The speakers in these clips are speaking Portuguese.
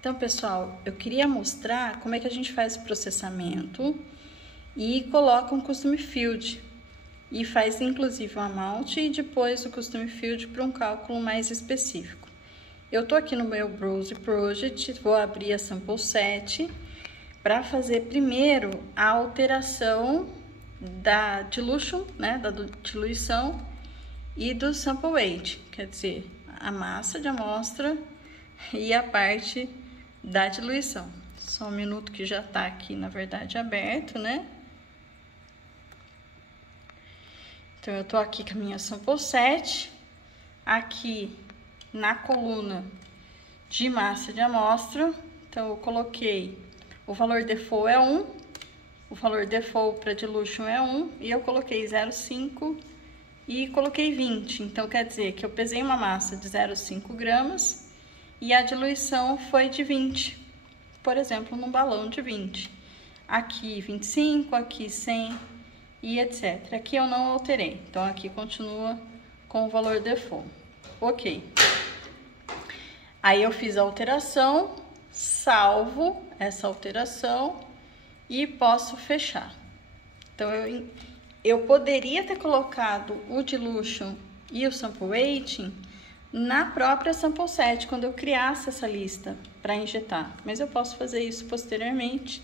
Então, pessoal, eu queria mostrar como é que a gente faz o processamento e coloca um custom field e faz inclusive o amount e depois o custom field para um cálculo mais específico. Eu tô aqui no meu Browse Project, vou abrir a sample set para fazer primeiro a alteração da dilution, né, da diluição e do sample weight, quer dizer, a massa de amostra e a parte da diluição. Só um minuto que já tá aqui, na verdade, aberto, né? Então, eu tô aqui com a minha sample set, aqui na coluna de massa de amostra. Então, eu coloquei o valor default é 1, o valor default para dilution é 1, e eu coloquei 0,5 e coloquei 20. Então, quer dizer que eu pesei uma massa de 0,5 gramas e a diluição foi de 20, por exemplo, num balão de 20. Aqui 25, aqui 100 e etc. Aqui eu não alterei, então aqui continua com o valor default. Ok. Aí eu fiz a alteração, salvo essa alteração e posso fechar. Então, eu poderia ter colocado o dilution e o sample weighting na própria sample set, quando eu criasse essa lista para injetar. Mas eu posso fazer isso posteriormente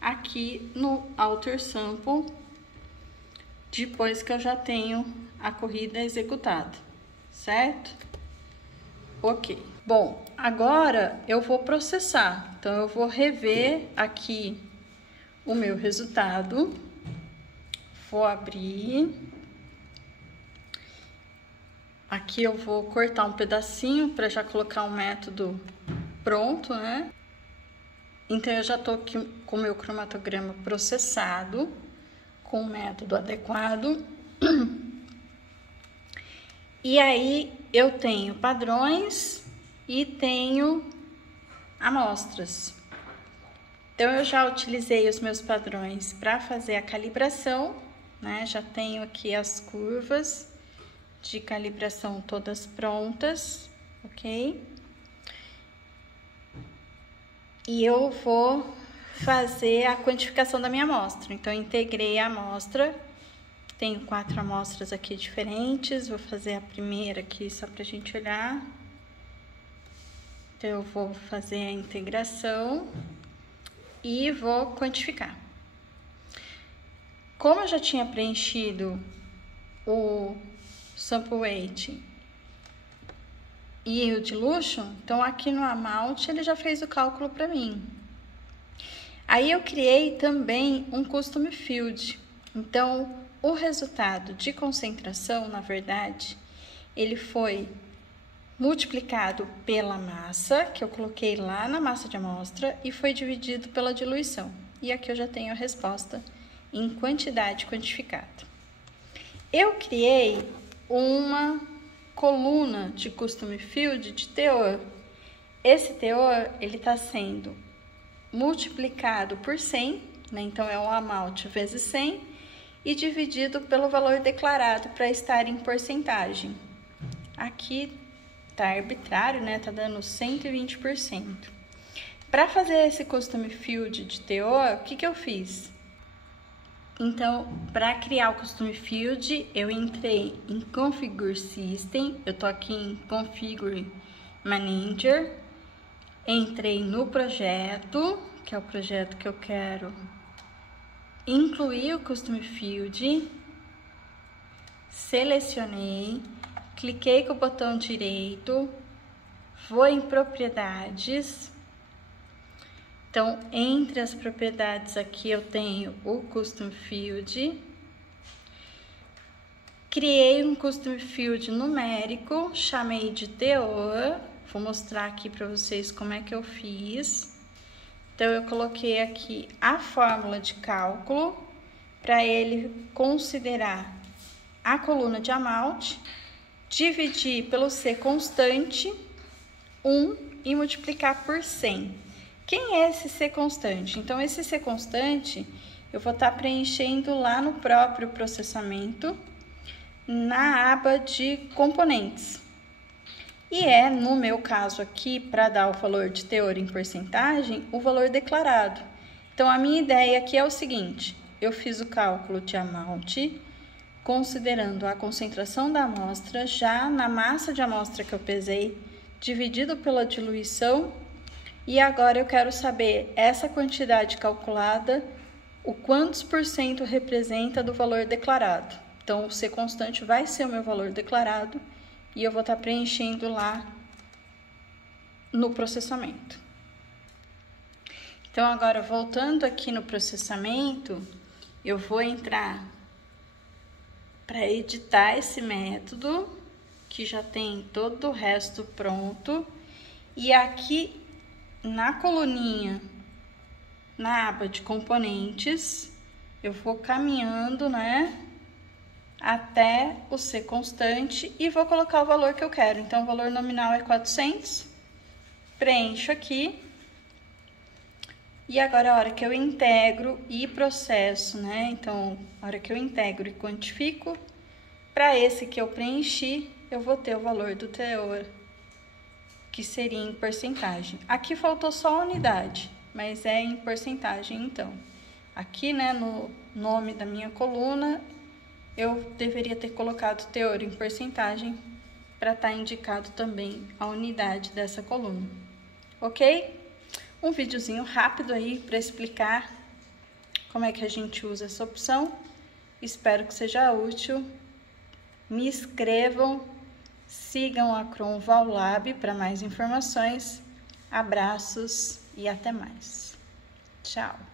aqui no Alter Sample, depois que eu já tenho a corrida executada, certo? Ok. Bom, agora eu vou processar. Então, eu vou rever aqui o meu resultado. Vou abrir. Aqui eu vou cortar um pedacinho para já colocar um método pronto, né? Então, eu já tô aqui com o meu cromatograma processado, com o método adequado. E aí, eu tenho padrões e tenho amostras. Então, eu já utilizei os meus padrões para fazer a calibração, né? Já tenho aqui as curvas de calibração todas prontas, ok? E eu vou fazer a quantificação da minha amostra. Então, eu integrei a amostra, tenho 4 amostras aqui diferentes, vou fazer a primeira aqui só pra gente olhar. Então, eu vou fazer a integração e vou quantificar. Como eu já tinha preenchido o sample weight e o dilution, então aqui no amount ele já fez o cálculo para mim. Aí eu criei também um custom field. Então, o resultado de concentração, na verdade, ele foi multiplicado pela massa, que eu coloquei lá na massa de amostra, e foi dividido pela diluição. E aqui eu já tenho a resposta em quantidade quantificada. Eu criei uma coluna de custom field de teor. Esse teor, ele está sendo multiplicado por 100, né? Então, é o amount vezes 100, e dividido pelo valor declarado para estar em porcentagem. Aqui tá arbitrário, né? Tá dando 120%. Para fazer esse custom field de teor, o que que eu fiz? Então, para criar o custom field, eu entrei em Configure System, eu tô aqui em Configure Manager, entrei no projeto, que é o projeto que eu quero incluir o custom field, selecionei, cliquei com o botão direito, vou em propriedades. Então, entre as propriedades aqui eu tenho o custom field. Criei um custom field numérico, chamei de teor. Vou mostrar aqui para vocês como é que eu fiz. Então, eu coloquei aqui a fórmula de cálculo para ele considerar a coluna de amount, dividir pelo C constante, 1, e multiplicar por 100. Quem é esse C constante? Então, esse C constante eu vou estar preenchendo lá no próprio processamento, na aba de componentes. E é, no meu caso aqui, para dar o valor de teor em porcentagem, o valor declarado. Então, a minha ideia aqui é o seguinte: eu fiz o cálculo de amount, considerando a concentração da amostra já na massa de amostra que eu pesei, dividido pela diluição, e agora eu quero saber essa quantidade calculada, o quantos por cento representa do valor declarado. Então, o C constante vai ser o meu valor declarado e eu vou estar preenchendo lá no processamento. Então, agora voltando aqui no processamento, eu vou entrar para editar esse método, que já tem todo o resto pronto. E aqui na coluninha, na aba de componentes, eu vou caminhando, né, até o C constante e vou colocar o valor que eu quero. Então, o valor nominal é 400, preencho aqui. E agora, a hora que eu integro e processo, né? Então, a hora que eu integro e quantifico, para esse que eu preenchi, eu vou ter o valor do teor, que seria em porcentagem. Aqui faltou só a unidade, mas é em porcentagem, então. Aqui, né, no nome da minha coluna, eu deveria ter colocado teor em porcentagem para estar indicado também a unidade dessa coluna. Ok? Um videozinho rápido aí para explicar como é que a gente usa essa opção. Espero que seja útil. Me inscrevam, sigam a Cronval Lab para mais informações. Abraços e até mais. Tchau!